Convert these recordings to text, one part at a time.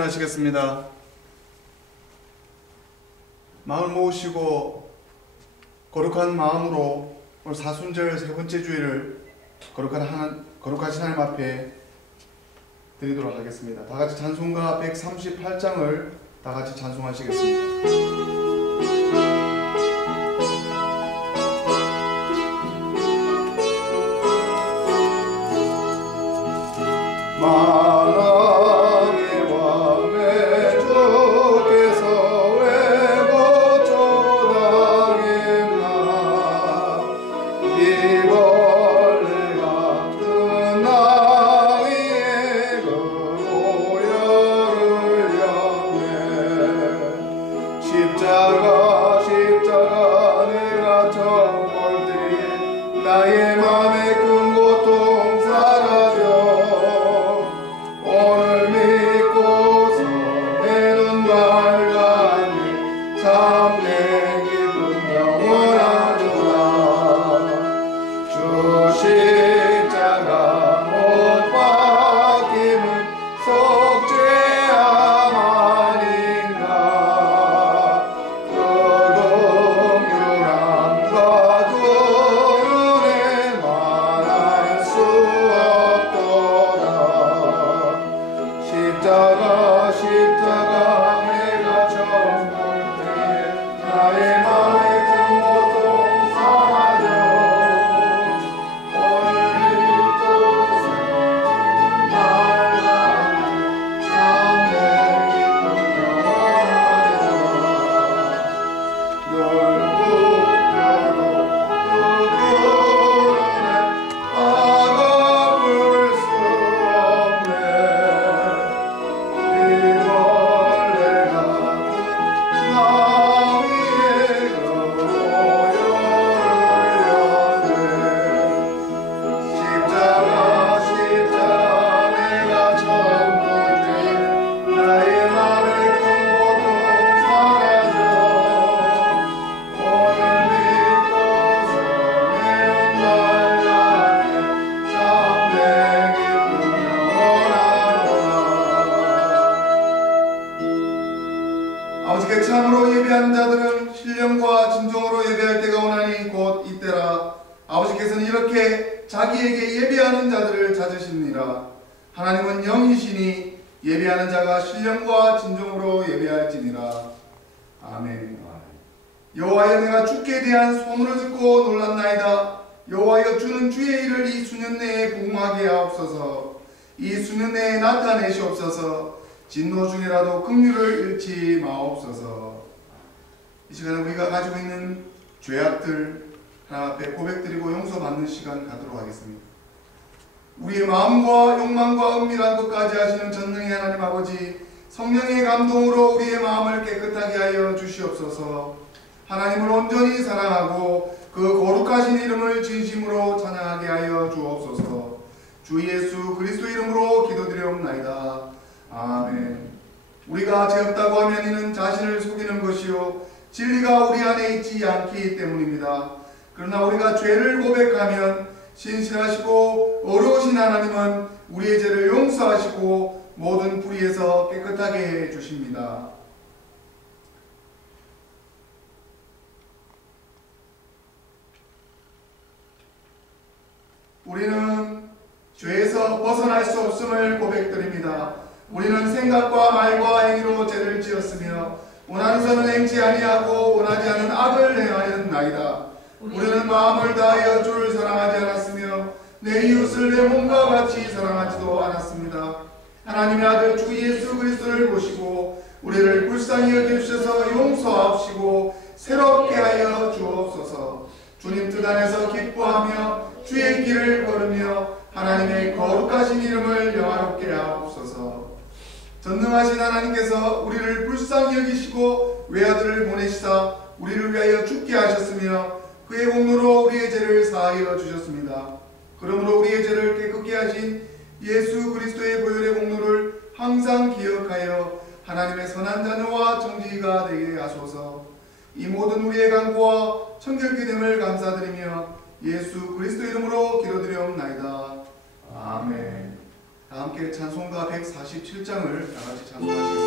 하시겠습니다. 마음을 모으시고 거룩한 마음으로 오늘 사순절 세 번째 주일을 거룩하신 하나님 앞에 드리도록 하겠습니다. 다 같이 찬송가 138장을 다 같이 찬송하시겠습니다. 아버지께 참으로 예배하는 자들은 신령과 진정으로 예배할 때가 오나니 곧 이때라. 아버지께서는 이렇게 자기에게 예배하는 자들을 찾으시느니라. 하나님은 영이시니 예배하는 자가 신령과 진정으로 예배할지니라. 아멘. 여호와여, 내가 주께 대한 소문을 듣고 놀랐나이다. 여호와여, 주는 주의 일을 이 수년 내에 부응하게 하옵소서. 이 수년 내에 나타내시옵소서. 진노 중이라도 긍휼을 잃지 마옵소서. 이 시간에 우리가 가지고 있는 죄악들 하나님 앞에 고백드리고 용서받는 시간 갖도록 하겠습니다. 우리의 마음과 욕망과 은밀한 것까지 하시는 전능의 하나님 아버지, 성령의 감동으로 우리의 마음을 깨끗하게 하여 주시옵소서. 하나님을 온전히 사랑하고 그 거룩하신 이름을 진심으로 찬양하게 하여 주옵소서. 주 예수 그리스도 이름으로 기도드리옵나이다. 아멘. 우리가 죄 없다고 하면 이는 자신을 속이는 것이요 진리가 우리 안에 있지 않기 때문입니다. 그러나 우리가 죄를 고백하면 신실하시고 어려우신 하나님은 우리의 죄를 용서하시고 모든 불의에서 깨끗하게 해 주십니다. 우리는 죄에서 벗어날 수 없음을 고백드립니다. 우리는 생각과 말과 행위로 죄를 지었으며 원하는 선은 행치 아니하고 원하지 않은 악을 행하였나이다. 우리는 마음을 다하여 주를 사랑하지 않았으며 내 이웃을 내 몸과 같이 사랑하지도 않았습니다. 하나님의 아들 주 예수 그리스도를 보시고 우리를 불쌍히 여겨주셔서 용서하옵시고 새롭게 하여 주옵소서. 주님 뜻 안에서 기뻐하며 주의 길을 걸으며 하나님의 거룩하신 이름을 영화롭게 하옵소서. 전능하신 하나님께서 우리를 불쌍히 여기시고 외아들을 보내시사 우리를 위하여 죽게 하셨으며 그의 공로로 우리의 죄를 사하여 주셨습니다. 그러므로 우리의 죄를 깨끗게 하신 예수 그리스도의 보혈의 공로를 항상 기억하여 하나님의 선한 자녀와 정직이가 되게 하소서. 이 모든 우리의 간구와 청결케 됨을 감사드리며 예수 그리스도 이름으로 기도드리옵나이다. 아멘. 다 함께 찬송가 147장을 다 같이 찬송하시겠습니다.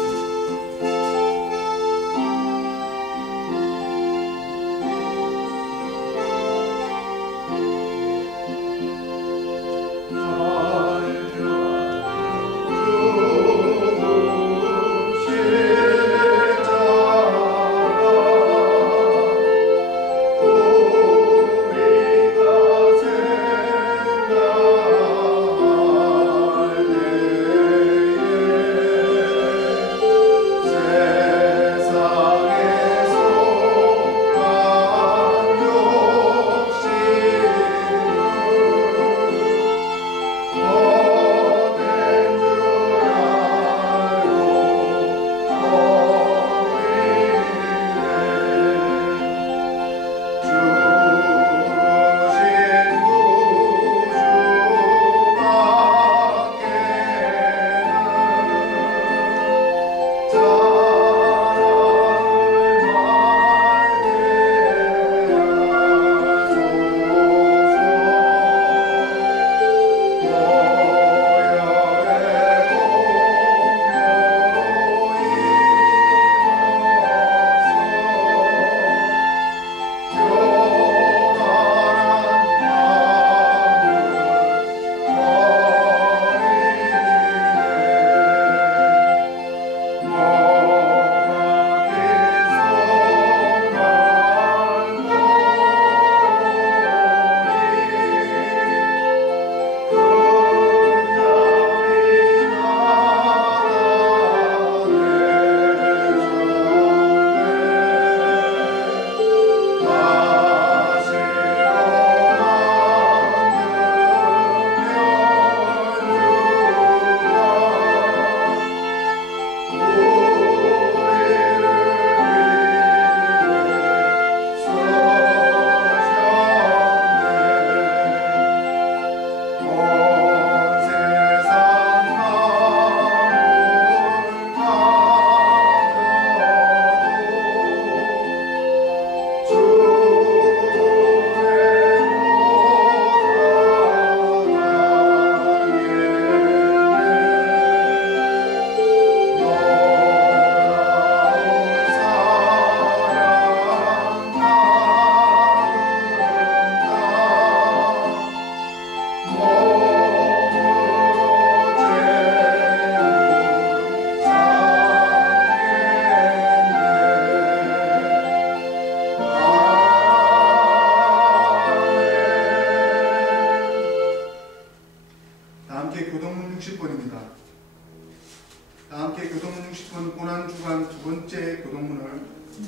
싶은 고난주간 두 번째 교독문을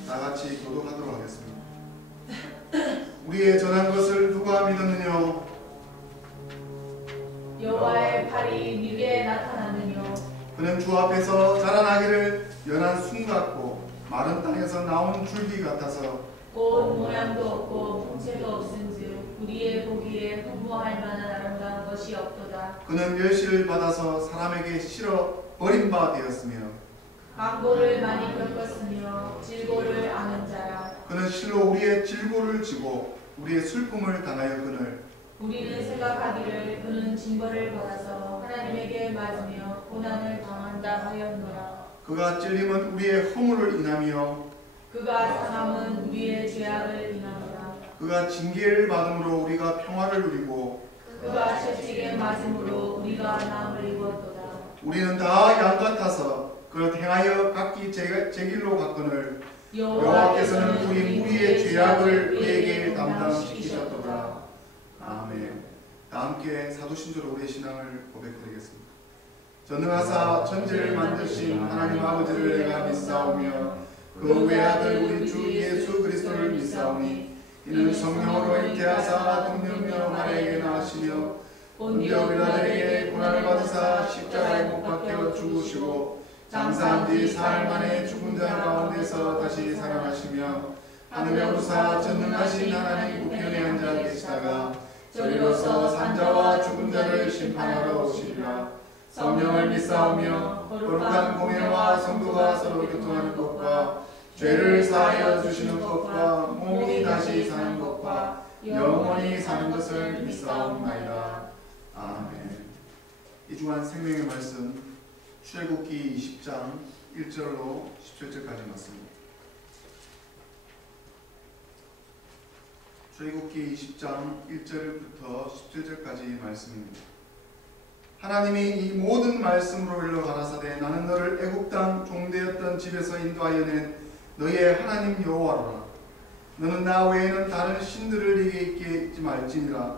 다 같이 교독하도록 하겠습니다. 우리의 전한 것을 누가 믿었느냐? 여호와의 팔이 네게 나타났느뇨. 그는 주 앞에서 자라나기를 연한 순 같고 마른 땅에서 나온 줄기 같아서 꽃 모양도 없고 풍채도 없은즉 우리의 보기에 흠모할 만한 아름다운 것이 없도다. 그는 멸시를 받아서 사람에게 실어 버림바 되었으며 강고를 많이 겪었으며 질고를 아는 자라. 그는 실로 우리의 질고를 지고 우리의 슬픔을 당하여 그늘 우리는 생각하기를 그는 징벌을 받아서 하나님에게 맞으며 고난을 당한다 하였노라. 그가 찔림은 우리의 허물을 인하며 그가 상함은 우리의 죄악을 인하노라. 그가 징계를 받음으로 우리가 평화를 누리고 그가 채찍에 맞음으로 우리가 나음을 입었도다. 우리는 다 양 같아서 그를 행하여 각기 제 길로 갔거늘 여호와께서는 우리의 죄악을 그에게 담당시키셨도다. 아멘. 다 함께 사도신조로 우리의 신앙을 고백드리겠습니다. 전능하사 천지를 만드신 하나님 아버지를 내가 믿사오며 그 외아들 우리 주 예수 그리스도를 믿사오니 이는 성령으로 잉태하사 동명녀 마리아에게 나시며 본디오 빌라도에게 고난을 받으사 십자가에 못 박혀 죽으시고 장사한 뒤 사흘 만에 죽은 자 가운데서 다시 살아나시며 하늘에 오르사 전능하신 하나님 우편에 앉아 계시다가 저리로서 산자와 죽은 자를 심판하러 오시리라. 성령을 믿사오며 거룩한 공예와 성도가 서로 교통하는 것과 죄를 사하여 주시는 것과 몸이 다시 사는 것과 영원히 사는 것을 믿사옵나이다. 아멘. 이 주간 생명의 말씀 출애굽기 20장 1절로 17절까지 맞습니다. 출애굽기 20장 1절부터 17절까지 말씀입니다. 하나님이 이 모든 말씀으로 일러 가라사대 나는 너를 애굽 땅 종되었던 집에서 인도하여 낸 너의 하나님 여호와로라. 너는 나 외에는 다른 신들을 네게 있지 말지니라.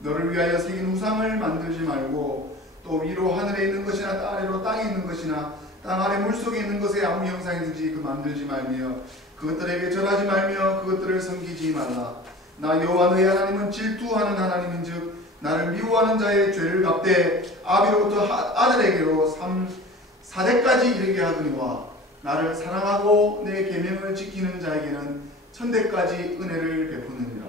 너를 위하여 새긴 우상을 만들지 말고 또 위로 하늘에 있는 것이나 아래로 땅에 있는 것이나 땅 아래 물속에 있는 것에 아무 형상이든지 그 만들지 말며 그것들에게 절하지 말며 그것들을 섬기지 말라. 나 여호와 너의 하나님은 질투하는 하나님인즉 나를 미워하는 자의 죄를 갚되 아비로부터 아들에게로 4대까지 이르게 하거니와 나를 사랑하고 내 계명을 지키는 자에게는 1000대까지 은혜를 베푸느니라.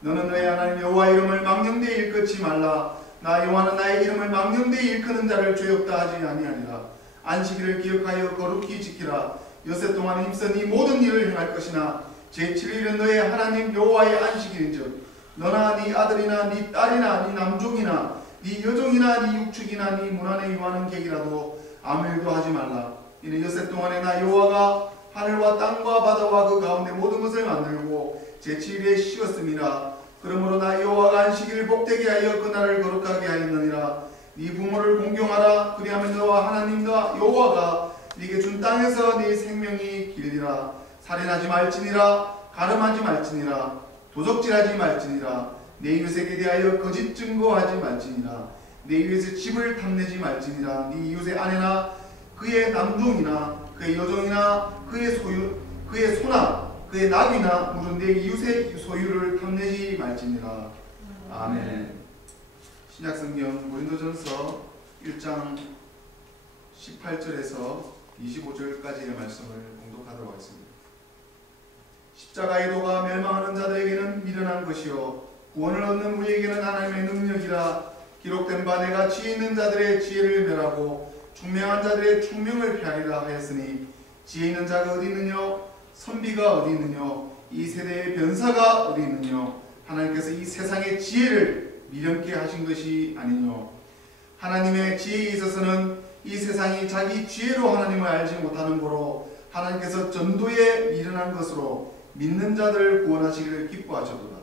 너는 너의 하나님 여호와 이름을 망령되이 일컫지 말라. 나 여호와는 나의 이름을 망령되이 일컫는 자를 죄없다 하지 아니하니라. 안식일을 기억하여 거룩히 지키라. 엿새 동안 힘써 네 모든 일을 행할 것이나 제7일은 너의 하나님 여호와의 안식일인즉 너나 네 아들이나 네 딸이나 네 남종이나 네 여종이나 네 육축이나 네 문안에 유하는 객이라도 아무 일도 하지 말라. 이는 엿새 동안에 나 여호와가 하늘과 땅과 바다와 그 가운데 모든 것을 만들고 제7일에 쉬었음이라. 그러므로 나 여호와가 안식일을 복되게 하여 그날을 거룩하게 하였느니라. 네 부모를 공경하라. 그리하면 너와 하나님과 여호와가 네게 준 땅에서 네 생명이 길리라. 살인하지 말지니라. 가늠하지 말지니라. 도적질하지 말지니라. 내 이웃에게 대하여 거짓 증거하지 말지니라. 내 이웃의 집을 탐내지 말지니라. 네 이웃의 아내나 그의 남종이나 그의 여종이나 그의 소나 그의 나귀나 물은 내 이웃의 소유를 탐내지 말지니라. 아멘. 신약성경 고린도전서 1장 18절에서 25절까지의 말씀을 공독하도록 하겠습니다. 십자가의 도가 멸망하는 자들에게는 미련한 것이요 구원을 얻는 우리에게는 하나님의 능력이라. 기록된 바 내가 지혜 있는 자들의 지혜를 멸하고 총명한 자들의 총명을 폐하리라 하였으니 지혜 있는 자가 어디 있느냐? 선비가 어디 있느냐? 이 세대의 변사가 어디 있느냐? 하나님께서 이 세상의 지혜를 미련케 하신 것이 아니냐? 하나님의 지혜에 있어서는 이 세상이 자기 지혜로 하나님을 알지 못하는 고로 하나님께서 전도에 미련한 것으로 믿는 자들을 구원하시기를 기뻐하셨도다.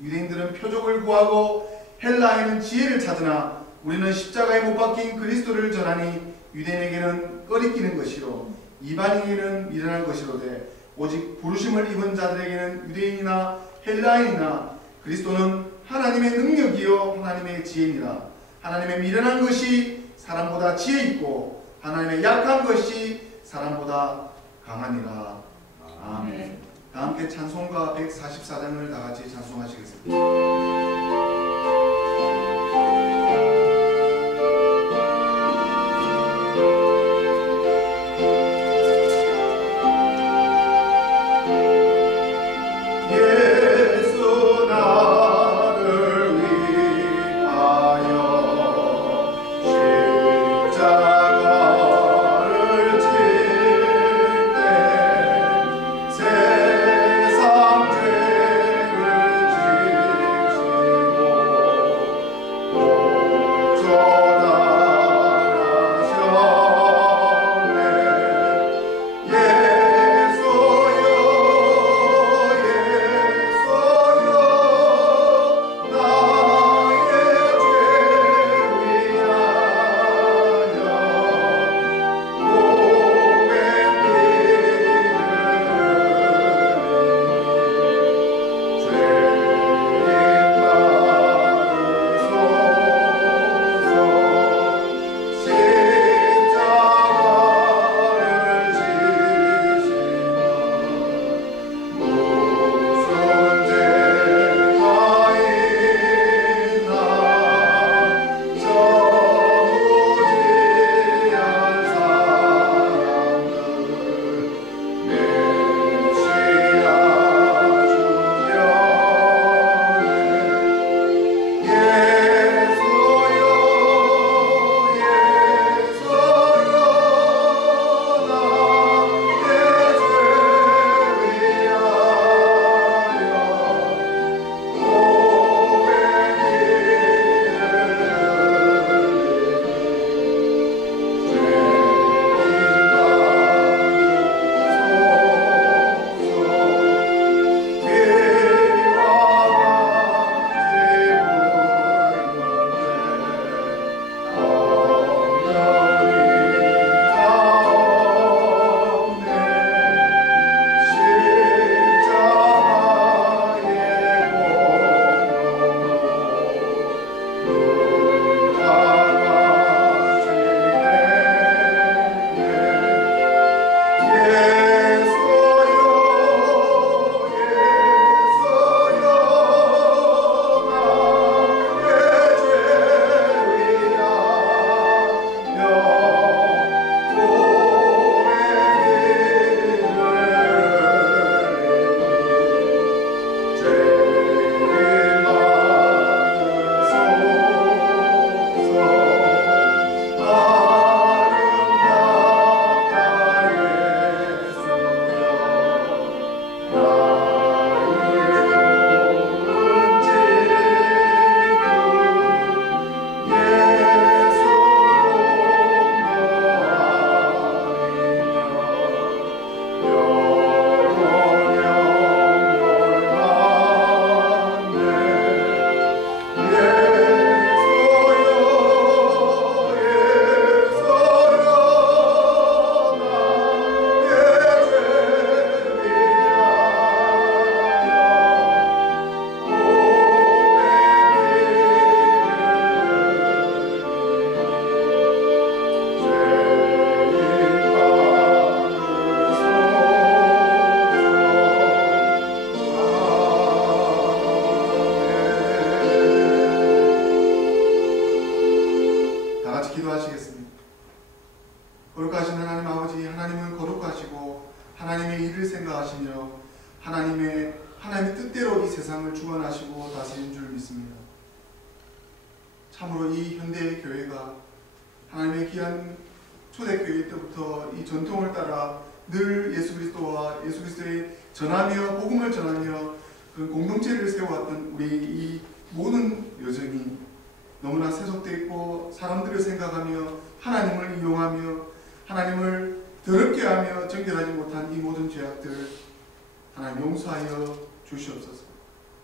유대인들은 표적을 구하고 헬라인은 지혜를 찾으나 우리는 십자가에 못 박힌 그리스도를 전하니 유대인에게는 꺼리끼는 것이요 이방인에게는 미련한 것이로되 오직 부르심을 입은 자들에게는 유대인이나 헬라인이나 그리스도는 하나님의 능력이요 하나님의 지혜니라. 하나님의 미련한 것이 사람보다 지혜 있고 하나님의 약한 것이 사람보다 강하니라. 아멘. 다 함께 찬송가 144장을 다 같이 찬송하시겠습니다. 거룩하신 하나님 아버지, 하나님은 거룩하시고 하나님의 일을 생각하시며 하나님의 뜻대로 이 세상을 주관하시고 다스리는 줄 믿습니다. 참으로 이 현대 교회가 하나님의 귀한 초대교회 때부터 이 전통을 따라 늘 예수 그리스도의 전하며 복음을 전하며 그런 공동체를 세워왔던 우리 이 모든 여정이 너무나 세속되어 있고 사람들을 생각하며 하나님을 이용하며 하나님을 더럽게 하며 정결하지 못한 이 모든 죄악들 하나님 용서하여 주시옵소서.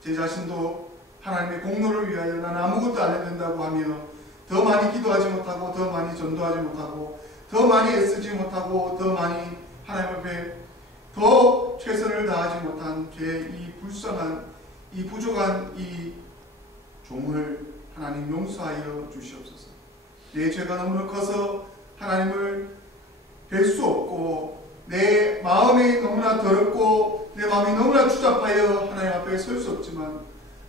제 자신도 하나님의 공로를 위하여 나는 아무것도 안 해도 된다고 하며 더 많이 기도하지 못하고 더 많이 전도하지 못하고 더 많이 애쓰지 못하고 더 많이 하나님 앞에 더 최선을 다하지 못한 제 이 불쌍한 이 부족한 이 종을 하나님 용서하여 주시옵소서. 내 죄가 너무나 커서 하나님을 뵐 수 없고 내 마음이 너무나 더럽고 내 마음이 너무나 추잡하여 하나님 앞에 설 수 없지만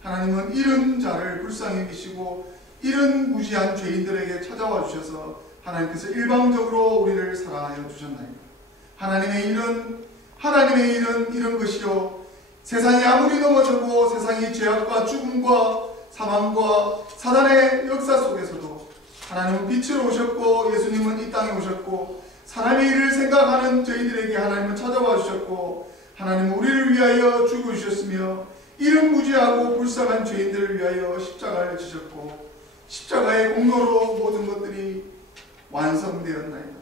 하나님은 이런 자를 불쌍히 여기시고 이런 무지한 죄인들에게 찾아와 주셔서 하나님께서 일방적으로 우리를 사랑하여 주셨나이다. 하나님의 일은 이런 것이요, 세상이 아무리 넘어져도 세상이 죄악과 죽음과 사망과 사단의 역사 속에서도 하나님은 빛으로 오셨고 예수님은 이 땅에 오셨고 사람의 일을 생각하는 저희들에게 하나님은 찾아와 주셨고 하나님은 우리를 위하여 죽으셨으며 이런 무지하고 불쌍한 죄인들을 위하여 십자가를 지셨고 십자가의 공로로 모든 것들이 완성되었나이다.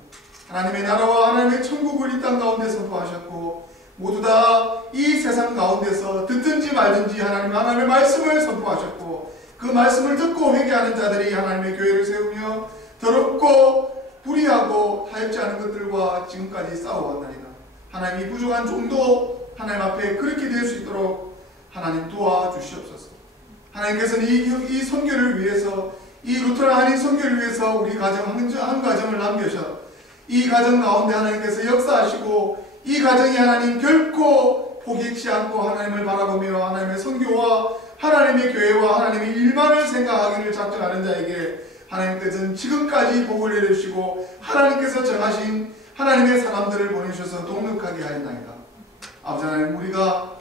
하나님의 나라와 하나님의 천국을 이 땅 가운데 선포하셨고 모두 다 이 세상 가운데서 듣든지 말든지 하나님의 말씀을 선포하셨고 그 말씀을 듣고 회개하는 자들이 하나님의 교회를 세우며 더럽고 불의하고 타협지 않은 것들과 지금까지 싸워왔나이다. 하나님이 부족한 종도 하나님 앞에 그렇게 될 수 있도록 하나님 도와주시옵소서. 하나님께서는 이 선교를 위해서 이 루트라 한인 선교를 위해서 우리 가정 한 가정을 남겨서 이 가정 가운데 하나님께서 역사하시고 이 가정이 하나님 결코 포기치 않고 하나님을 바라보며 하나님의 선교와 하나님의 교회와 하나님의 일만을 생각하기를 작정하는 자에게 하나님께서는 지금까지 복을 내려주시고 하나님께서 정하신 하나님의 사람들을 보내주셔서 동력하게 하였나이다. 아버지 하나님, 우리가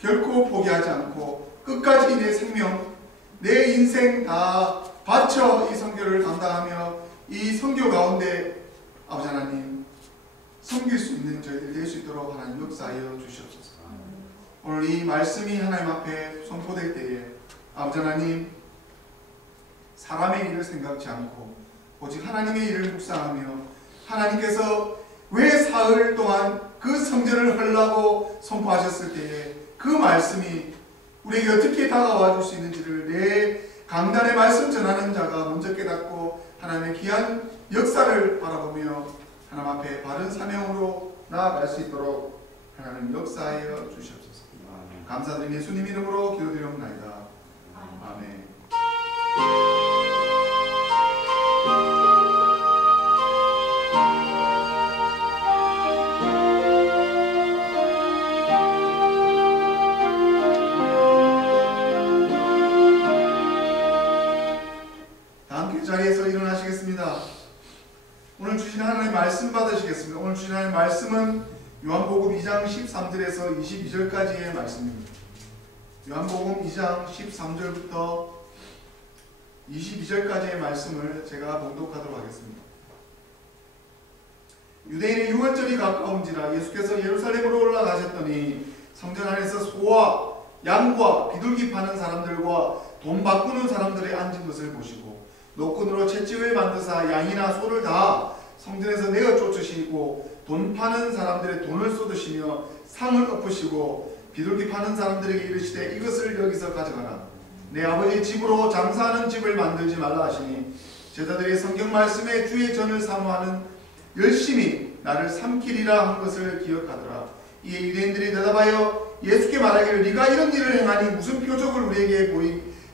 결코 포기하지 않고 끝까지 내 생명, 내 인생 다 바쳐 이 선교를 감당하며 이 선교 가운데 아버지 하나님 섬길 수 있는 저희들 될 수 있도록 하나님 역사하여 주시옵소서. 오늘 이 말씀이 하나님 앞에 선포될 때에 아버지 하나님 사람의 일을 생각지 않고 오직 하나님의 일을 묵상하며 하나님께서 왜 사흘 동안 그 성전을 헐라고 선포하셨을 때에 그 말씀이 우리에게 어떻게 다가와 줄 수 있는지를 내 강단의 말씀 전하는 자가 먼저 깨닫고 하나님의 귀한 역사를 바라보며 하나님 앞에 바른 사명으로 나아갈 수 있도록 하나님 역사하여 주시옵소서. 감사드리며 예수님 이름으로 기도드리옵나이다. 아멘. 다 함께 자리에서 일어나시겠습니다. 오늘 주신 하나님의 말씀 받으시겠습니다. 오늘 주신 하나님의 말씀은 요한복음 2장 13절에서 22절까지의 말씀입니다. 요한복음 2장 13절부터 22절까지의 말씀을 제가 봉독하도록 하겠습니다. 유대인의 유월절이 가까운지라 예수께서 예루살렘으로 올라가셨더니 성전 안에서 소와 양과 비둘기 파는 사람들과 돈 바꾸는 사람들이 앉은 것을 보시고 노끈으로 채찍을 만드사 양이나 소를 다 성전에서 내어 쫓으시고 돈 파는 사람들의 돈을 쏟으시며 상을 엎으시고 비둘기 파는 사람들에게 이르시되 이것을 여기서 가져가라. 내 아버지의 집으로 장사하는 집을 만들지 말라 하시니 제자들이 성경 말씀에 주의 전을 사모하는 열심히 나를 삼키리라 한 것을 기억하더라. 이에 유대인들이 대답하여 예수께 말하기를 네가 이런 일을 행하니 무슨 표적을 우리에게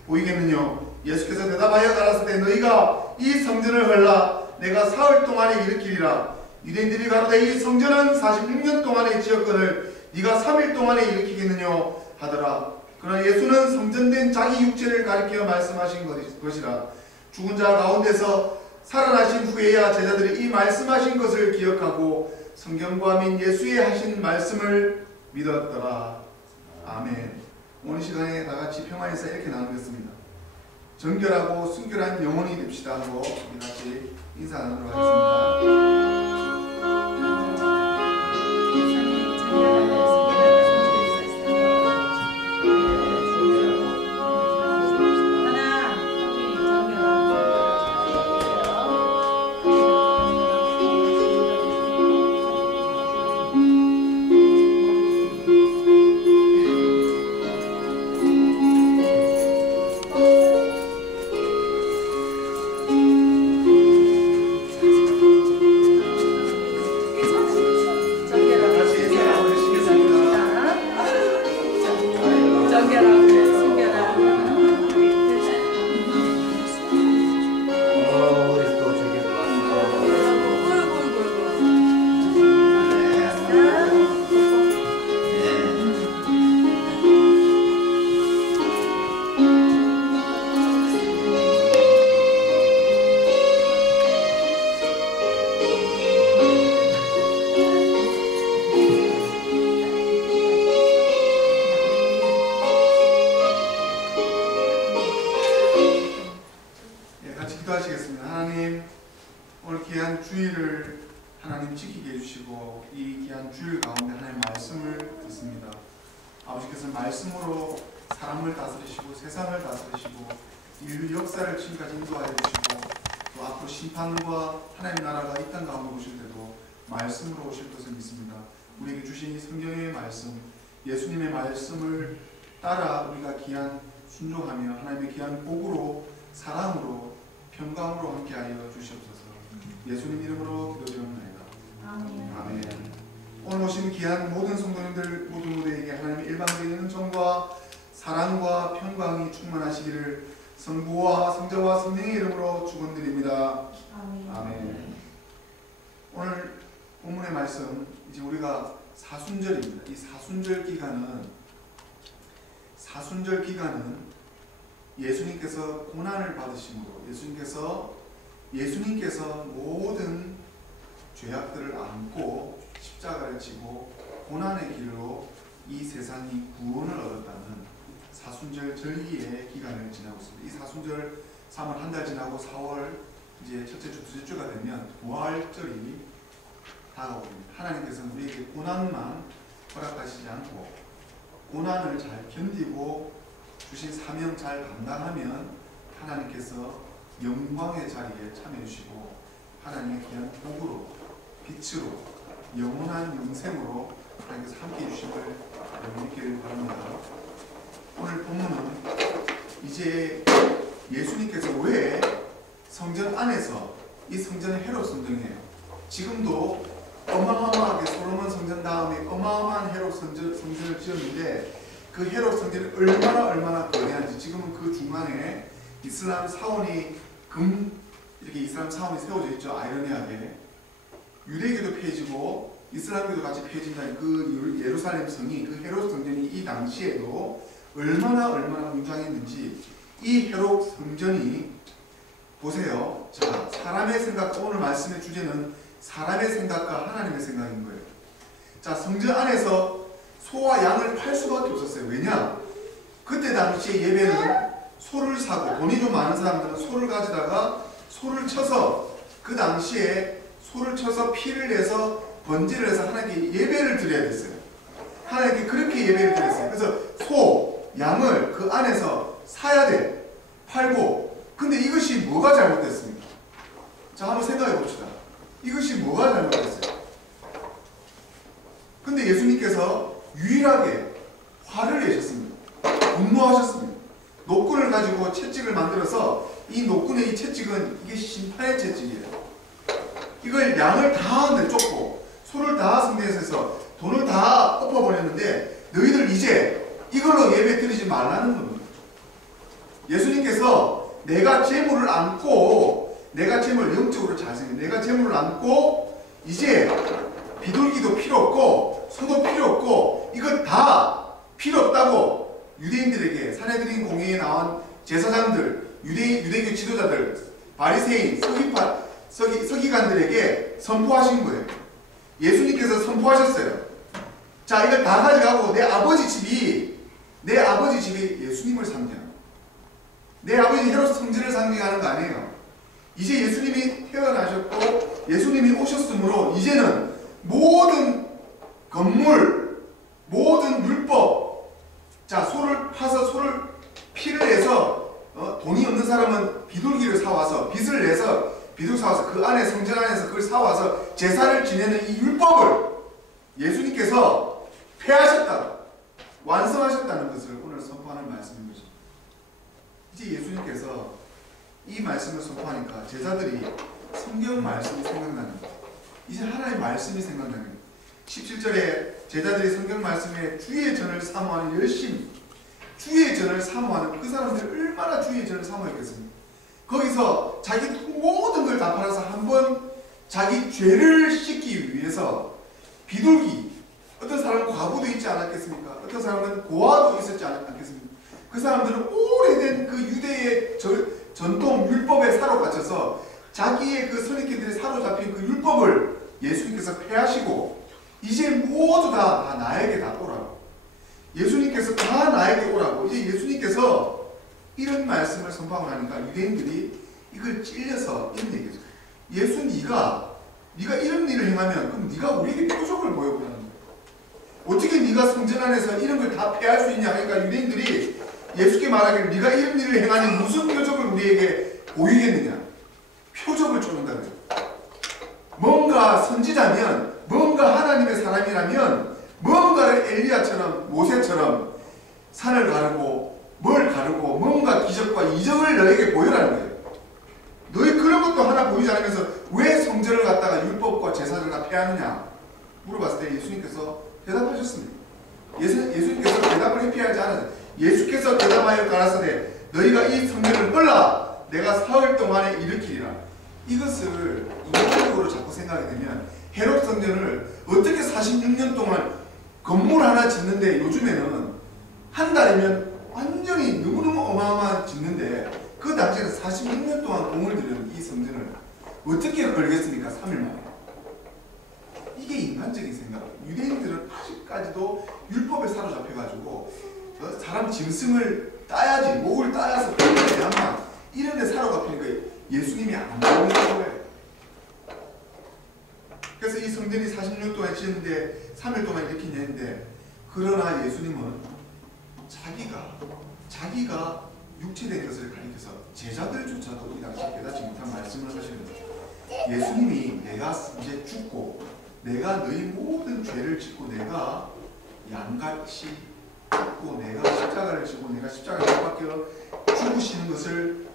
보이겠느냐. 예수께서 대답하여 가라사대 너희가 이 성전을 헐라 내가 사흘 동안에 일으키리라. 유대인들이 가로되 이 성전은 46년 동안에 지었거늘 네가 3일 동안에 일으키겠느냐 하더라. 그러나 예수는 성전된 자기 육체를 가리켜 말씀하신 것이라. 죽은 자 가운데서 살아나신 후에야 제자들이 이 말씀하신 것을 기억하고 성경과 민 예수의 하신 말씀을 믿었더라. 아멘. 오늘 시간에 다같이 평안에서 이렇게 나누겠습니다. 정결하고 순결한 영혼이 됩시다 하고 우리 같이 인사 나누도록 하겠습니다. 오늘도 이 귀한 주일 가운데 하나님의 말씀을 듣습니다. 아버지께서 말씀으로 사람을 다스리시고 세상을 다스리시고 인류 역사를 지금까지 인도하여 주시고 또 앞으로 심판과 하나님의 나라가 이 땅 가운데 오실 때도 말씀으로 오실 것을 믿습니다. 우리에게 주신 이 성경의 말씀, 예수님의 말씀을 따라 우리가 귀한 순종하며 하나님의 귀한 복으로 사랑으로 평강으로 함께하여 주시옵소서. 예수님 이름으로 기도드립니다. 아멘. 아멘. 오늘 오신 귀한 모든 성도님들 모두에게 하나님의 일방적인 은총과 사랑과 평강이 충만하시기를 성부와 성자와 성령의 이름으로 축원드립니다. 아멘. 아멘. 오늘 본문의 말씀, 이제 우리가 사순절입니다. 이 사순절 기간은 예수님께서 고난을 받으심으로 예수님께서 모든 죄악들을 안고 십자가를 지고 고난의 길로 이 세상이 구원을 얻었다는 사순절 절기의 기간을 지나고 있습니다. 이 사순절 3월 한 달 지나고 4월 이제 첫째 주, 둘째 주가 되면 부활절이 다가오고 있습니다. 하나님께서는 우리에게 고난만 허락하시지 않고 고난을 잘 견디고 주신 사명 잘 감당하면 하나님께서 영광의 자리에 참여해 주시고 하나님의 귀한 복으로 빛으로 영원한 영생으로 하나님께서 함께해 주심을 여러분 믿기를 바랍니다. 오늘 본문은 이제 예수님께서 왜 성전 안에서, 이 성전은 헤롯 성전이에요. 지금도 어마어마하게 솔로몬 성전 다음에 어마어마한 헤롯 성전을 지었는데 그 헤롯 성전이 얼마나 거대한지, 지금은 그 중앙에 이슬람 사원이 이렇게 이슬람 사원이 세워져 있죠. 아이러니하게 유대교도 폐지고 이슬람교도 같이 폐진다는 그 예루살렘 성이, 그 헤롯 성전이 이 당시에도 얼마나 웅장했는지, 이 헤롯 성전이 보세요. 자, 사람의 생각, 오늘 말씀의 주제는 사람의 생각과 하나님의 생각인 거예요. 자, 성전 안에서 소와 양을 팔 수밖에 없었어요. 왜냐? 그때 당시에 예배는 소를 사고, 돈이 좀 많은 사람들은 소를 가져다가 소를 쳐서, 그 당시에 소를 쳐서 피를 내서 번제를 해서 하나님께 예배를 드려야 됐어요. 하나님께 그렇게 예배를 드렸어요. 그래서 소, 양을 그 안에서 사야 돼. 팔고. 근데 이것이 뭐가 잘못됐습니까? 자, 한번 생각해 봅시다. 이것이 뭐가 잘못됐어요? 근데 예수님께서 유일하게 화를 내셨습니다. 분노하셨습니다. 노끈을 가지고 채찍을 만들어서, 이 노끈의 이 채찍은 이게 심판의 채찍이에요. 이걸 양을 다 쫓고 소를 다 승리해서 돈을 다 엎어버렸는데 너희들 이제 이걸로 예배 드리지 말라는 겁니다. 예수님께서 내가 재물을 안고, 내가 재물 영적으로 잘생긴, 내가 재물을 안고 이제 비둘기도 필요 없고 소도 필요 없고 이거 다 필요 없다고 유대인들에게, 산헤드린 공회에 나온 제사장들, 유대교 지도자들, 바리새인, 서기관들에게 선포하신 거예요. 예수님께서 선포하셨어요. 자, 이걸 다 가져가고 내 아버지 집이 예수님을 상징하는, 내 아버지 헤롯 성전을 상징하는 거 아니에요. 이제 예수님이 태어나셨고 예수님이 오셨으므로 이제는 모든 건물, 모든 율법, 자, 소를 파서 소를 피를 내서 돈이 없는 사람은 비둘기를 사와서 빚을 내서 비둘기 사와서 그 안에 성전 안에서 그걸 사와서 제사를 지내는 이 율법을 예수님께서 폐하셨다, 완성하셨다는 것을 오늘 선포하는 말씀인 것입니다. 이제 예수님께서 이 말씀을 선포하니까 제자들이 성경 말씀이 생각나는 거예요. 이제 하나님의 말씀이 생각나는 거예요. 17절에 제자들이 성경 말씀에 주의 전을 사모하는 열심, 주의 전을 사모하는 그 사람들이 얼마나 주의 전을 사모했겠습니까? 거기서 자기 모든 걸 다 팔아서 한번 자기 죄를 씻기 위해서 비둘기, 어떤 사람은 과부도 있지 않았겠습니까? 어떤 사람은 고아도 있었지 않겠습니까? 그 사람들은 오래된 그 유대의 전통 율법에 사로잡혀서 자기의 그 선입견들이 사로잡힌 그 율법을 예수님께서 폐하시고 이제 모두 다 나에게 다 오라고, 예수님께서 다 나에게 오라고, 이제 예수님께서 이런 말씀을 선포하고 나니까 유대인들이 이걸 찔려서 이런 얘기죠. 예수, 네가 네가 이런 일을 행하면 그럼 네가 우리에게 표적을 보여보라는 거야. 어떻게 네가 성전 안에서 이런 걸 다 폐할 수 있냐. 그러니까 유대인들이 예수께 말하기를 네가 이런 일을 행하니 무슨 표적을 우리에게 보이겠느냐. 표적을 쫓는다 그래요. 뭔가 선지자면, 뭔가 하나님의 사람이라면 뭔가를 엘리야처럼, 모세처럼 산을 가르고 뭘 가르고 뭔가 기적과 이적을 너에게 보여라는 거예요. 너희 그런 것도 하나 보이지 않으면서 왜 성전을 갖다가 율법과 제사를 다 폐하느냐 물어봤을 때 예수님께서 대답하셨습니다. 예수님께서 대답을 회피하지 않았어요. 예수께서 대답하여 가라사대 너희가 이 성전을 끌라 내가 사흘 동안에 일으키리라. 이것을 인간적으로 자꾸 생각하게 되면 헤롯 성전을 어떻게 46년 동안 건물 하나 짓는데 요즘에는 한 달이면 완전히 너무너무 어마어마한 짓는데 그 당시에는 46년 동안 공을 들인 이 성전을 어떻게 걸겠습니까? 3일 만에. 이게 인간적인 생각이에요. 유대인들은 아직까지도 율법에 사로잡혀가지고 사람 짐승을 따야지, 목을 따야서 그래야만 이런 데 사로잡히니까 예수님이 안 보이는 거예요. 그래서 이 성전이 46년 동안 지었는데 3일 동안 이렇게 했는데 그러나 예수님은 자기가 육체된 것을 가리켜서 제자들조차도 이 당시에 깨닫지 못한 말씀을 하시는 거예요. 예수님이 내가 이제 죽고 내가 너희 모든 죄를 짓고 내가 양같이 죽고 내가 십자가를 지고 내가 십자가를 못 박혀 죽으시는 것을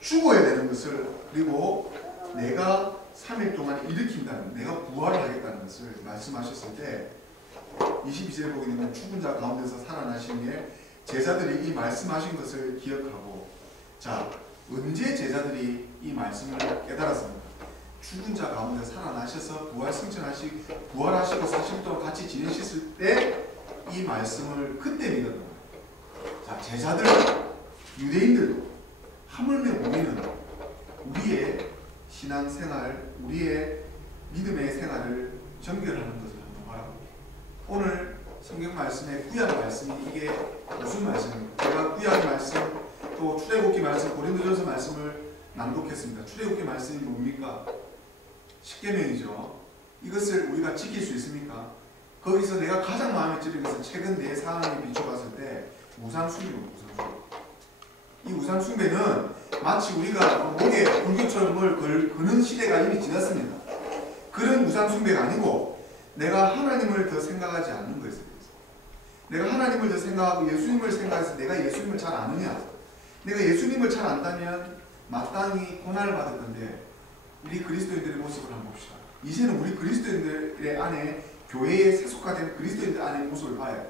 죽어야 되는 것을 그리고 내가 3일 동안 일으킨다는 내가 부활을 하겠다는 것을 말씀하셨을 때 22절에 보게 되면 죽은 자 가운데서 살아나시기에 제자들이 이 말씀하신 것을 기억하고 자 언제 제자들이 이 말씀을 깨달았습니까? 죽은 자 가운데 살아나셔서 부활하시고 40일 동안 같이 지내셨을 때 이 말씀을 그때 믿었던 거예요. 자 제자들 유대인들도 하물며 우리는 우리의 신앙생활, 우리의 믿음의 생활을 정결하는 것을 한번 바라볼게요. 오늘 성경 말씀의 구약 말씀이 이게 무슨 말씀입니까? 제가 구약 말씀 또 출애굽기 말씀, 고린도전서 말씀을 낭독했습니다. 출애굽기 말씀이 뭡니까? 십계명이죠. 이것을 우리가 지킬 수 있습니까? 거기서 내가 가장 마음에 드는 것은 최근 내 상황에 비춰봤을 때 우상숭배입니다. 이 우상숭배는 마치 우리가 목에 불교처럼 뭘 거는 시대가 이미 지났습니다. 그런 우상숭배가 아니고 내가 하나님을 더 생각하지 않는 거였어요. 내가 하나님을 더 생각하고 예수님을 생각해서 내가 예수님을 잘 아느냐. 내가 예수님을 잘 안다면 마땅히 고난을 받을 건데 우리 그리스도인들의 모습을 한번 봅시다. 이제는 우리 그리스도인들의 안에 교회에 세속화된 그리스도인들 안의 모습을 봐요.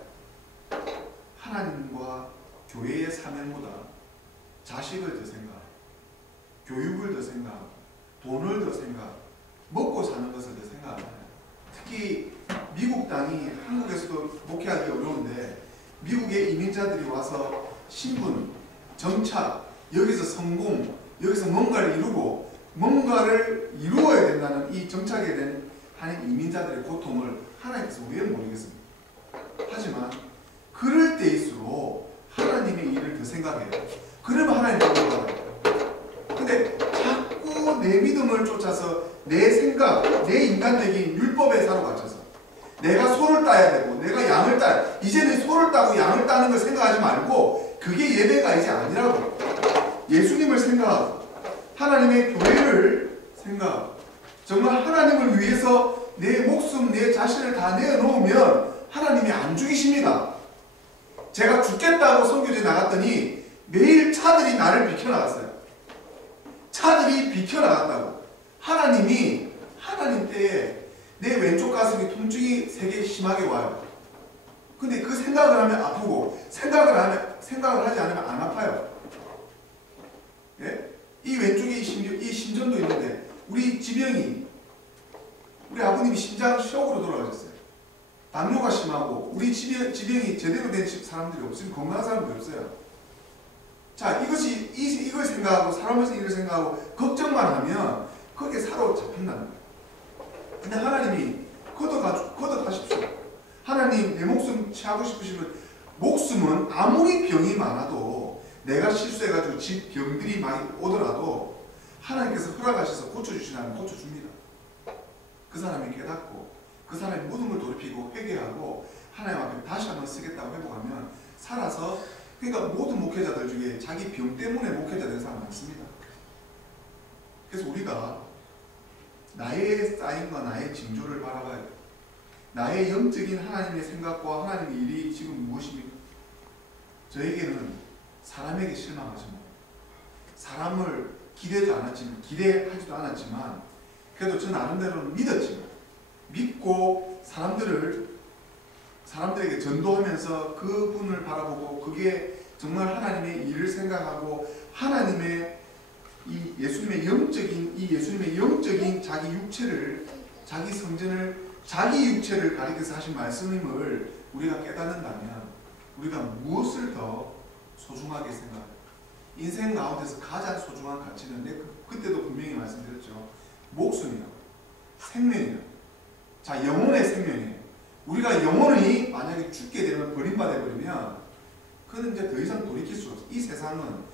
하나님과 교회의 사명보다 자식을 더 생각하고 교육을 더 생각하고 돈을 더 생각하고 먹고 사는 것을 더 생각하고 특히 미국 땅이 한국에서도 목회하기 어려운데 미국의 이민자들이 와서 신분, 정착, 여기서 성공, 여기서 뭔가를 이루고 뭔가를 이루어야 된다는 이 정착에 대한 이민자들의 고통을 하나님께서 왜 모르겠습니까? 하지만 그럴 때일수록 하나님의 일을 더 생각해요. 그러면 하나님 도움을 받아요. 근데 자꾸 내 믿음을 쫓아서 내 생각, 내 인간적인 율법에 사로잡혀서 내가 소를 따야 되고 내가 양을 따야 이제는 소를 따고 양을 따는 걸 생각하지 말고 그게 예배가 이제 아니라고. 예수님을 생각하고 하나님의 교회를 생각하고 정말 하나님을 위해서 내 목숨, 내 자신을 다 내어놓으면 하나님이 안 죽이십니다. 제가 죽겠다고 선교지에 나갔더니 매일 차들이 나를 비켜나갔어요. 차들이 비켜나갔다고. 하나님 때에 내 왼쪽 가슴이 통증이 되게 심하게 와요. 근데 그 생각을 하면 아프고 생각을 하지 않으면 안 아파요. 예? 이 왼쪽에 이 심전도 있는데 우리 아버님이 심장쇼크로 돌아가셨어요. 당뇨가 심하고 우리 지병이 제대로 된 사람들이 없어요. 건강한 사람들이 없어요. 자 이걸 생각하고 사람에서 이걸 생각하고 걱정만 하면 거기에 사로잡힌다는 거예요. 근데 하나님이 걷어가십시오. 하나님 내 목숨 취하고 싶으시면 목숨은 아무리 병이 많아도 내가 실수해가지고 집 병들이 많이 오더라도 하나님께서 허락하셔서 고쳐주시라면 고쳐줍니다. 그 사람이 깨닫고 그 사람이 모든 걸 돌이키고 회개하고 하나님 앞에 다시 한번 쓰겠다고 회복하면 살아서, 그러니까 모든 목회자들 중에 자기 병 때문에 목회자 된 사람 많습니다. 그래서 우리가 나의 쌓임과 나의 징조를 바라봐야 돼요. 나의 영적인 하나님의 생각과 하나님의 일이 지금 무엇입니까? 저에게는 사람에게 실망하지 마. 사람을 기대하지도 않았지만 그래도 저 나름대로는 믿었지만, 믿고 사람들에게 전도하면서 그분을 바라보고 그게 정말 하나님의 일을 생각하고 하나님의 예수님의 영적인 자기 육체를, 자기 성전을, 자기 육체를 가리켜서 하신 말씀임을 우리가 깨닫는다면 우리가 무엇을 더 소중하게 생각해요? 인생 가운데서 가장 소중한 가치는 그때도 분명히 말씀드렸죠. 목숨이라고, 생명이라고. 자, 영혼의 생명이에요. 우리가 영혼이 만약에 죽게 되면 버림받아 버리면 그는 이제 더 이상 돌이킬 수가 없어요. 이 세상은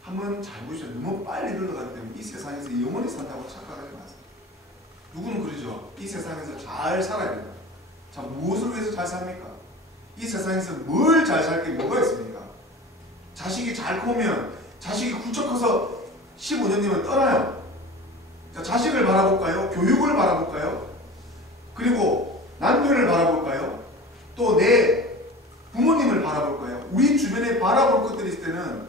한번 잘 보시죠. 너무 빨리 흘러가기 때문에 이 세상에서 영원히 산다고 착각하지 마세요. 누구는 그러죠. 이 세상에서 잘 살아야 된다. 자, 무엇을 위해서 잘 삽니까? 이 세상에서 뭘 잘 살 게 뭐가 있습니까? 자식이 잘 크면, 자식이 훌쩍 커서 15년 뒤면 떠나요. 자, 자식을 바라볼까요? 교육을 바라볼까요? 그리고 남편을 바라볼까요? 또 내 부모님을 바라볼까요? 우리 주변에 바라볼 것들이 있을 때는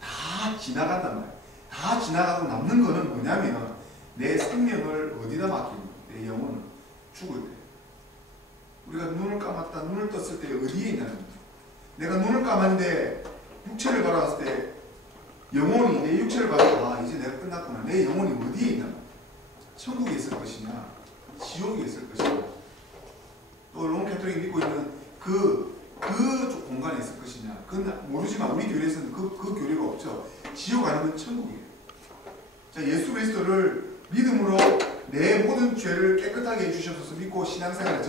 다 지나간단 말이에요. 다 지나가고 남는 거는 뭐냐면 내 생명을 어디다 맡기는 거예요. 내 영혼은 죽을 때. 우리가 눈을 감았다, 눈을 떴을 때 어디에 있냐는 거예요. 내가 눈을 감았는데 육체를 바라봤을 때 영혼이, 내 육체를 바라봐, 이제 내가 끝났구나. 내 영혼이 어디에 있나? 천국에 있을 것이냐, 지옥에 있을 것이냐. 또 로마 캐토릭이 믿고 있는 그 공간에 있을 것이냐. 그건 모르지만 우리 교회에서는 그 교리가 없죠. 지옥 아니면 천국이에요. 자, 예수 그리스도를 믿음으로 내 모든 죄를 깨끗하게 해주셔서 믿고 신앙생활에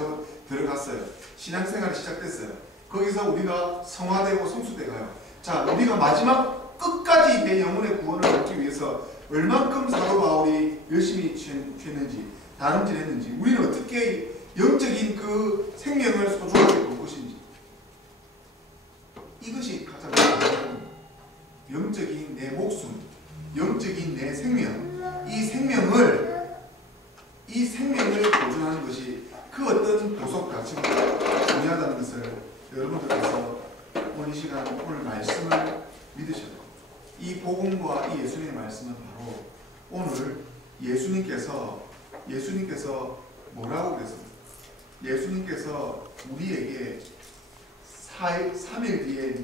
들어갔어요. 신앙생활이 시작됐어요. 거기서 우리가 성화되고 성수되가요. 자, 우리가 마지막 끝까지 내 영혼의 구원을 얻기 위해서 얼만큼 사도 바울이 열심히 취했는지, 다름질했는지, 우리는 어떻게 영적인 그 생명을 소중하게 볼 것인지, 이것이 가장 중요한 영적인 내 목숨, 영적인 내 생명, 이 생명을 보존하는 것이 그 어떤 보석 가치보다 중요하다는 것을 여러분들께서 오늘 이 시간, 오늘 말씀을 믿으셔야 돼요. 이 복음과 이 예수님의 말씀은 바로 오늘 예수님께서 뭐라고 그랬습니까? 예수님께서 우리에게 3일 뒤에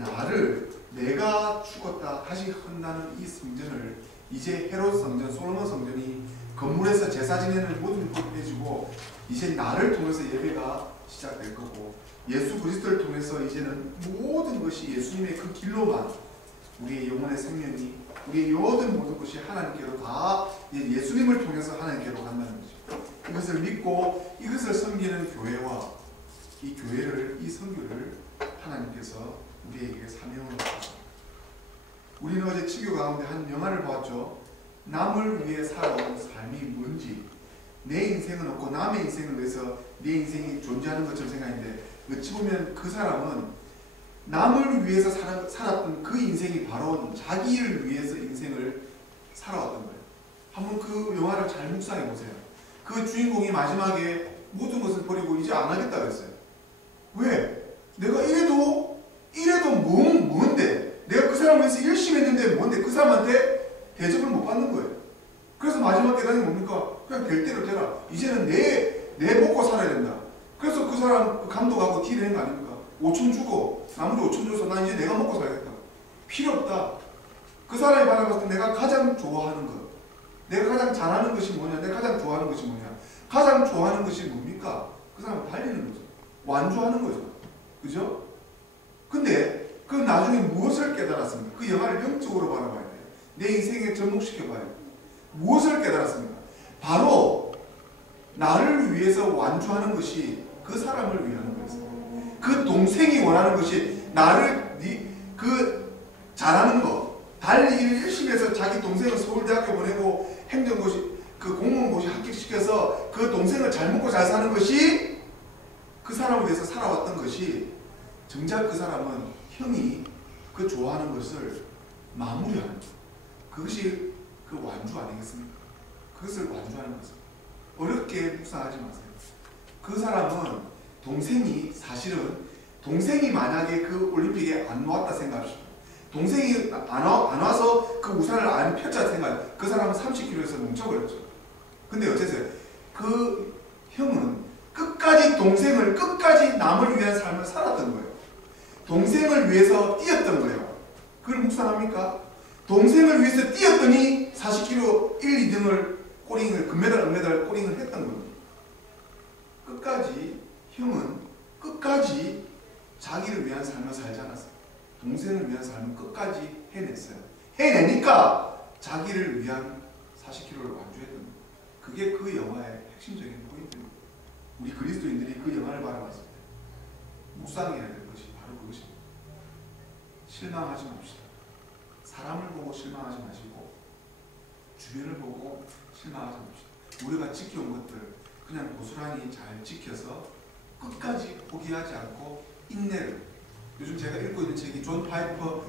내가 죽었다 다시 헌다는 이 성전을, 이제 헤롯 성전, 솔로몬 성전이 건물에서 제사 지내는 모든 것을 해주고 이제 나를 통해서 예배가 시작될 거고, 예수 그리스도를 통해서 이제는 모든 것이 예수님의 그 길로만 우리의 영혼의 생명이, 우리의 모든 것이 하나님께로 다 예수님을 통해서 하나님께로 간다는 거죠. 이것을 믿고 이것을 섬기는 교회와 이 교회를, 이 선교를 하나님께서 우리에게 사명을 주셨습니다. 우리는 어제 치교 가운데 한 영화를 보았죠. 남을 위해 살아온 삶이 뭔지, 내 인생은 없고 남의 인생을 위해서 내 인생이 존재하는 것처럼 생각했는데, 어찌 보면 그 사람은 남을 위해서 살았던 그 인생이 바로 자기를 위해서 인생을 살아왔던 거예요. 한번 그 영화를 잘 묵상해 보세요. 그 주인공이 마지막에 모든 것을 버리고 이제 안 하겠다 그랬어요. 왜? 내가 이래도 뭔데? 내가 그 사람을 위해서 열심히 했는데 뭔데? 그 사람한테 대접을 못 받는 거예요. 그래서 마지막 깨달음이 뭡니까? 그냥 될 대로 되라. 이제는 내 먹고 살아야 된다. 그래서 그 사람 그 감독하고 딜을 한 거 아닙니까? 5천 주고 나머지 5천 줘서 나 이제 내가 먹고 살겠다. 필요 없다. 그 사람이 바라봤을 때 내가 가장 좋아하는 것, 내가 가장 잘하는 것이 뭐냐, 내가 가장 좋아하는 것이 뭐냐, 가장 좋아하는 것이 뭡니까? 그 사람은 달리는 거죠. 완주하는 거죠. 그죠? 근데 그 나중에 무엇을 깨달았습니까? 그 영화를 영적으로 바라봐야 돼요. 내 인생에 접목시켜봐야 돼요. 무엇을 깨달았습니까? 바로 나를 위해서 완주하는 것이 그 사람을 위하는 거였어요. 그 동생이 원하는 것이 나를 잘하는 거, 달리기를 열심히 해서 자기 동생을 서울대학교 보내고 행정고시 그 공무원고시 합격시켜서 그 동생을 잘 먹고 잘 사는 것이 그 사람을 위해서 살아왔던 것이 정작 그 사람은 형이 그 좋아하는 것을 마무리하는 것. 그것이 그 완주 아니겠습니까? 그것을 완주하는 거죠. 어렵게 묵상하지 마세요. 그 사람은 동생이 사실은 동생이 만약에 그 올림픽에 안 나왔다 생각합시다. 동생이 안 와서 그 우산을 안 폈다 생각. 그 사람은 30km에서 멈춰버렸죠. 근데 어째서요? 그 형은 끝까지 동생을 끝까지 남을 위한 삶을 살았던 거예요. 동생을 위해서 뛰었던 거예요. 그걸 묵상합니까? 동생을 위해서 뛰었더니 40km 1, 2등을 꼬링을 금메달, 은메달 꼬링을 했던 겁니다. 끝까지 형은 끝까지 자기를 위한 삶을 살지 않았어요. 동생을 위한 삶을 끝까지 해냈어요. 해내니까 자기를 위한 40km를 완주했던 거예요. 그게 그 영화의 핵심적인 포인트입니다. 우리 그리스도인들이 그 영화를 바라봤을 때 묵상해야 될 것이 바로 그것입니다. 실망하지 맙시다. 사람을 보고 실망하지 마시고 주변을 보고 실망하지 맙시다. 우리가 지켜온 것들 그냥 고스란히 잘 지켜서 끝까지 포기하지 않고 인내를, 요즘 제가 읽고 있는 책이 존 파이터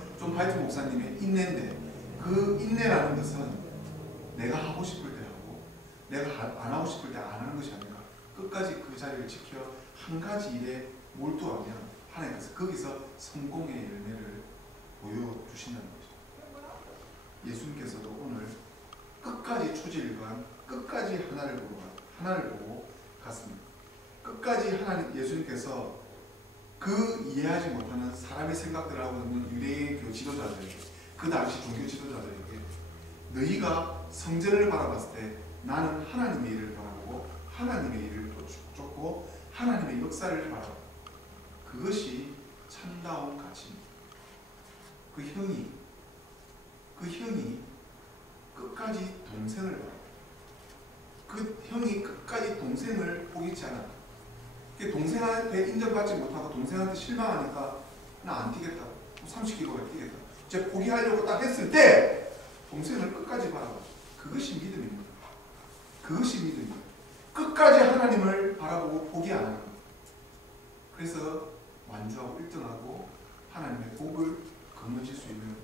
목사님의 인내인데, 그 인내라는 것은 내가 하고 싶을 때 하고 내가 안 하고 싶을 때 안 하는 것이 아니라 끝까지 그 자리를 지켜 한 가지 일에 몰두하면 하나님께서 거기서 성공의 열매를 보여주신다는 것이죠. 예수님께서도 오늘 끝까지 초지일관 끝까지 하나를 보고 갔습니다. 끝까지 하나님 예수님께서 그 이해하지 못하는 사람의 생각들하고 있는 유대교 지도자들에게, 그 당시 종교 지도자들에게 너희가 성전을 바라봤을 때 나는 하나님의 일을 바라보고 하나님의 일을 쫓고 하나님의 역사를 바라보고, 그것이 참다운 가치입니다. 그 형이 끝까지 동생을 바라보고, 그 형이 끝까지 동생을 포기치 않았다. 동생한테 인정받지 못하고 동생한테 실망하니까 나 안 뛰겠다, 30km를 뛰겠다, 이제 포기하려고 딱 했을 때 동생을 끝까지 바라봐. 그것이 믿음입니다. 그것이 믿음입니다. 끝까지 하나님을 바라보고 포기 안 하는 것. 그래서 완주하고 1등하고 하나님의 복을 거머쥘 수 있는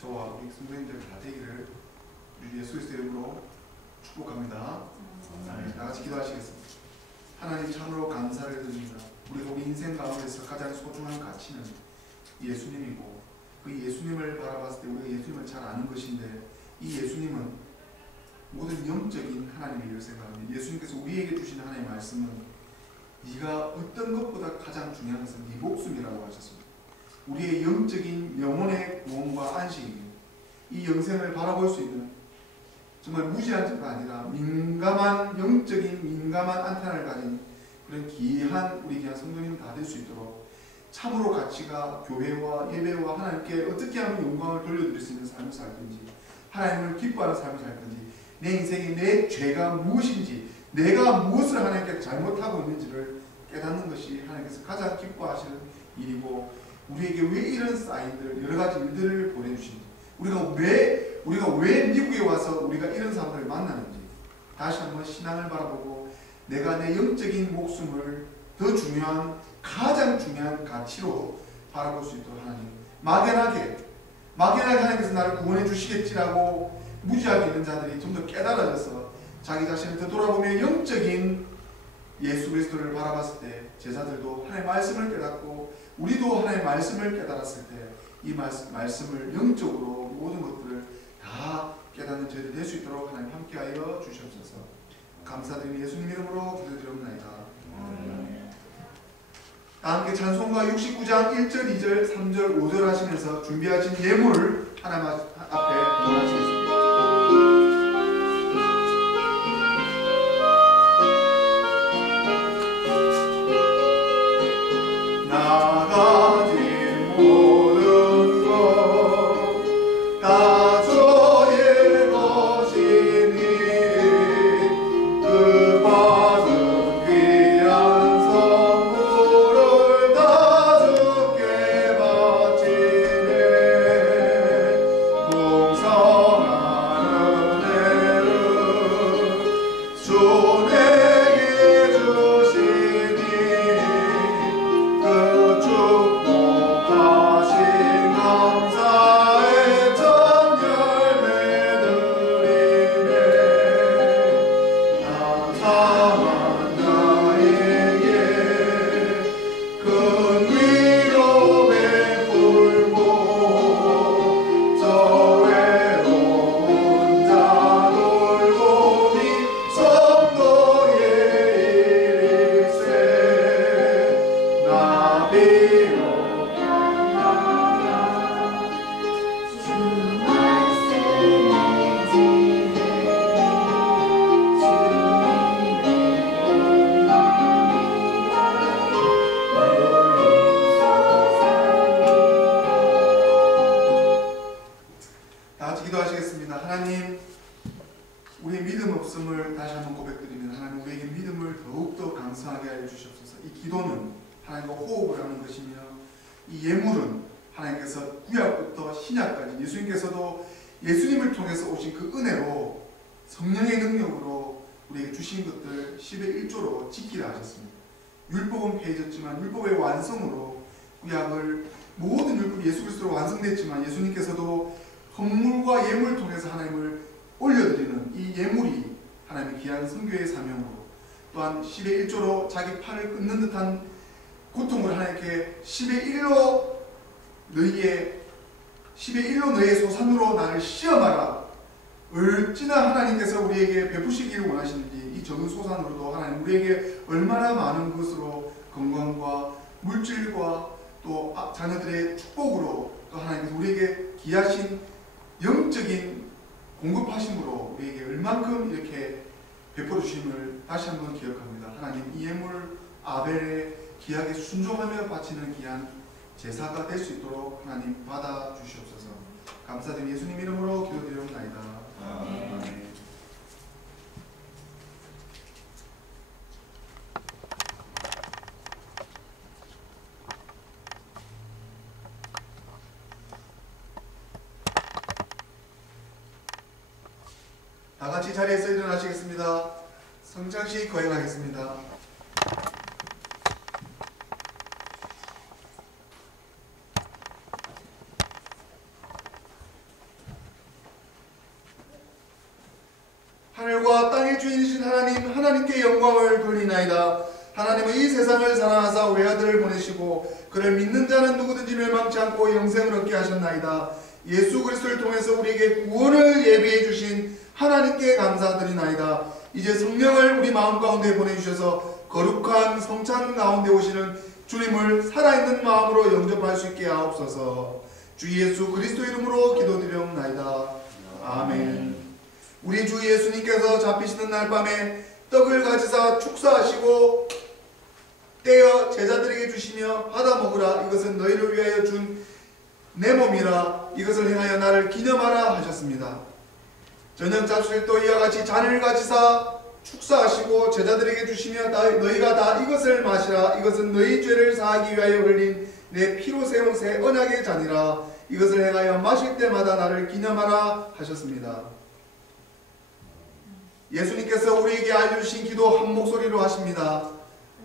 저와 우리 성도님들 다 되기를 우리 예수 그리스도의 이름으로 축복합니다. 다 같이 기도하시겠습니다. 하나님 참으로 감사를 드립니다. 우리가 우리 인생 가운데서 가장 소중한 가치는 예수님이고, 그 예수님을 바라봤을 때 우리가 예수님을 잘 아는 것인데, 이 예수님은 모든 영적인 하나님의 일을 생각합니다. 예수님께서 우리에게 주신 하나님의 말씀은 네가 어떤 것보다 가장 중요한 것은 네 목숨이라고 하셨습니다. 우리의 영적인 영혼의 구원과 안식입니다. 이 영생을 바라볼 수 있는 정말 무지한 자가 아니라 민감한 영적인 민감한 안테나를 가진 그런 귀한 우리 귀한 성도님 다 될 수 있도록 참으로 가치가 교회와 예배와 하나님께 어떻게 하면 영광을 돌려드릴 수 있는 삶을 살 건지, 하나님을 기뻐하는 삶을 살 건지, 내 인생에 내 죄가 무엇인지, 내가 무엇을 하나님께 잘못하고 있는지를 깨닫는 것이 하나님께서 가장 기뻐하시는 일이고, 우리에게 왜 이런 사인들, 여러 가지 일들을 보내주시는지, 우리가 왜 미국에 와서 우리가 이런 사람들을 만나는지 다시 한번 신앙을 바라보고 내가 내 영적인 목숨을 더 중요한, 가장 중요한 가치로 바라볼 수 있도록 하나님 막연하게 하나님께서 나를 구원해 주시겠지라고 무지하게 있는 자들이 좀 더 깨달아져서 자기 자신을 더 돌아보며 영적인 예수 그리스도를 바라봤을 때 제자들도 하나님의 말씀을 깨닫고 우리도 하나님의 말씀을 깨달았을 때 이 말씀을 영적으로 모든 것들을 다 깨닫는 저희들 될 수 있도록 하나님 함께하여 주시옵소서. 감사드리며 예수님 이름으로 기도드리옵나이다. 다 함께 찬송가 69장 1절, 2절, 3절, 5절 하시면서 준비하신 예물 하나님 앞에 don하시겠습니다. 공성한 이 예물은 하나님께서 구약부터 신약까지 예수님을 통해서 오신 그 은혜로 성령의 능력으로 우리에게 주신 것들 10의 1조로 지키라 하셨습니다. 율법은 폐해졌지만 율법의 완성으로 구약을 모든 율법이 예수 그리스도로 완성됐지만 예수님께서도 헌물과 예물을 통해서 하나님을 올려드리는 이 예물이 하나님의 귀한 선교의 사명으로 또한 10의 1조로 자기 팔을 끊는 듯한 고통을 하나님께 10의 1로 너희의 소산으로 나를 시험하라. 얼마나 하나님께서 우리에게 베푸시기를 원하시는지 이 적은 소산으로도 하나님 우리에게 얼마나 많은 것으로 건강과 물질과 또 자녀들의 축복으로 또 하나님께서 우리에게 귀하신 영적인 공급하심으로 우리에게 얼만큼 이렇게 베풀어 주심을 다시 한번 기억합니다. 하나님 이 예물 아벨의 귀하게 순종하며 바치는 귀한 제사가 될 수 있도록 하나님 받아 주시옵소서. 감사드리며 예수님 이름으로 기도드리옵나이다. 아멘. 다 같이 자리에서 일어나시겠습니다. 성장식 거행하겠습니다. 하늘과 땅의 주인이신 하나님께 영광을 돌리나이다. 하나님은 이 세상을 사랑하사 외아들을 보내시고 그를 믿는 자는 누구든지 멸망치 않고 영생을 얻게 하셨나이다. 예수 그리스도를 통해서 우리에게 구원을 예비해 주신 하나님께 감사드리나이다. 이제 성령을 우리 마음 가운데 보내주셔서 거룩한 성찬 가운데 오시는 주님을 살아있는 마음으로 영접할 수 있게 하옵소서. 주 예수 그리스도 이름으로 기도드리옵나이다. 아멘. 우리 주 예수님께서 잡히시는 날 밤에 떡을 가지사 축사하시고 떼어 제자들에게 주시며 받아 먹으라. 이것은 너희를 위하여 준 내 몸이라. 이것을 행하여 나를 기념하라 하셨습니다. 저녁 잡수실 또 이와 같이 잔을 가지사 축사하시고 제자들에게 주시며 너희가 다 이것을 마시라. 이것은 너희 죄를 사하기 위하여 흘린 내 피로 세운 새 언약의 잔이라. 이것을 행하여 마실 때마다 나를 기념하라 하셨습니다. 예수님께서 우리에게 알려주신 기도 한 목소리로 하십니다.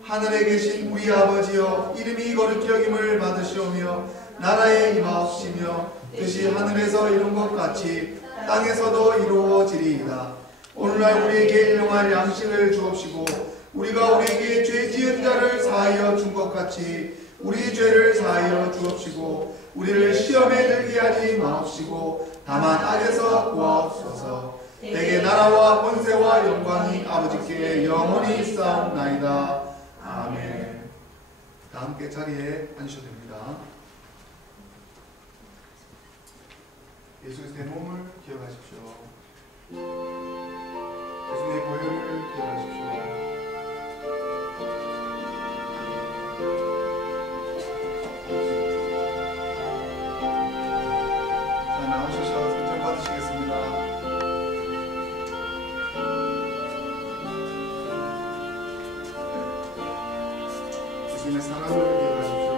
하늘에 계신 우리 아버지여, 이름이 거룩히 여김을 받으시오며 나라에 임하옵시며 뜻이 하늘에서 이룬 것 같이 땅에서도 이루어지리이다. 오늘날 우리에게 일용할 양식을 주옵시고 우리가 우리에게 죄 지은 자를 사하여 준 것 같이 우리 죄를 사하여 주옵시고 우리를 시험에 들게 하지 마옵시고 다만 악에서 구하옵소서. 내게 나라와 권세와 영광이 아버지께 영원히 있사옵나이다. 아멘. 다 함께 자리에 앉으셔도 됩니다. 예수 그리스도의 몸을 기억하십시오. 예수님의 보혈을 기억하십시오. 자, 나오셔서 선정 받으시겠습니다. 예수님의 사랑을 기억하십시오.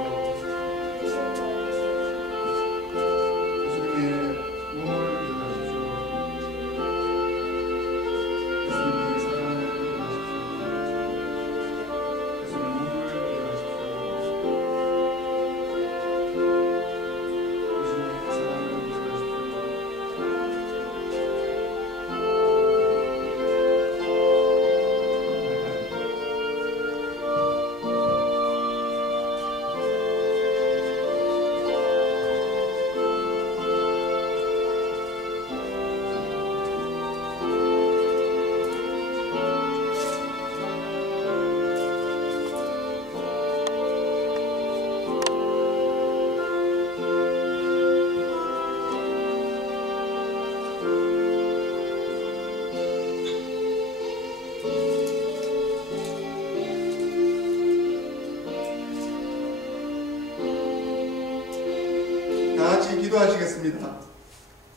예수님의 몸을 기억하십시오. 예수님의 사랑을 기억하십시오. 예수님의 몸을 기억하십시오. 예수님의 사랑을 기억하십시오. 같이 기도하시겠습니다.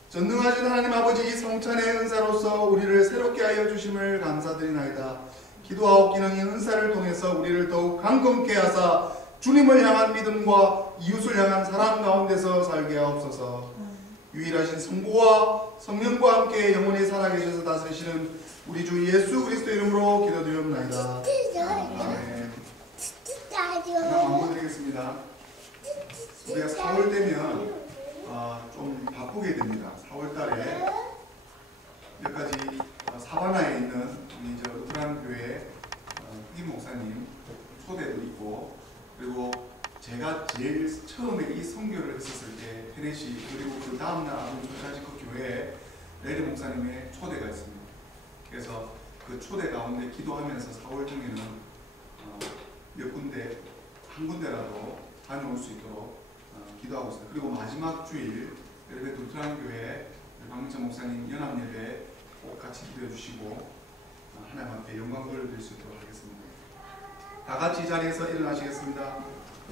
전능하신 하나님 아버지, 이 성찬의 은사로서 우리를 새롭게 하여 주심을 감사드리나이다. 기도하옵기는 이 은사를 통해서 우리를 더욱 강건케 하사 주님을 향한 믿음과 이웃을 향한 사랑 가운데서 살게 하옵소서. 유일하신 성부와 성령과 함께 영원히 살아계셔서 다스리시는 우리 주 예수 그리스도 이름으로 기도드리옵나이다. 아멘. 하나 광고드리겠습니다. 우리가 4월 되면 좀 바쁘게 됩니다. 4월 달에 몇 가지 사바나에 있는 우리 루트란 교회 흑임 목사님 초대도 있고, 그리고 제가 제일 처음에 이 선교를 했었을 때 테네시, 그리고 그 다음날 아주 교회에 레드 목사님의 초대가 있습니다. 그래서 그 초대 가운데 기도하면서 4월 중에는 몇 군데, 한 군데라도 다녀올 수 있도록 기도하고 있습니다. 그리고 마지막 주일 루트란 교회 박민찬 목사님 연합예배 꼭 같이 기도해 주시고 하나님 앞에 영광 돌려드릴 수 있도록 하겠습니다. 다 같이 자리에서 일어나시겠습니다.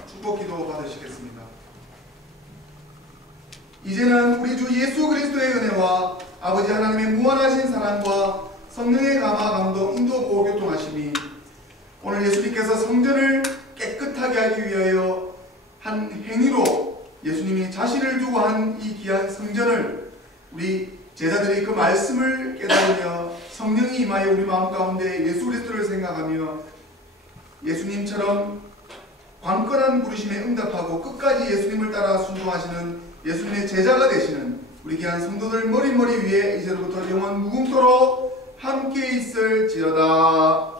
축복 기도 받으시겠습니다. 이제는 우리 주 예수 그리스도의 은혜와 아버지 하나님의 무한하신 사랑과 성령의 감화 감동 인도 보호 교통하심이 오늘 예수님께서 성전을 깨끗하게 하기 위하여 한 행위로 예수님이 자신을 두고 한 이 귀한 성전을 우리 제자들이 그 말씀을 깨달으며 성령이 임하여 우리 마음 가운데 예수 그리스도를 생각하며 예수님처럼 관건한 부르심에 응답하고 끝까지 예수님을 따라 순종하시는 예수님의 제자가 되시는 우리 귀한 성도들 머리머리 위에 이제로부터 영원 무궁토록 함께 있을지어다.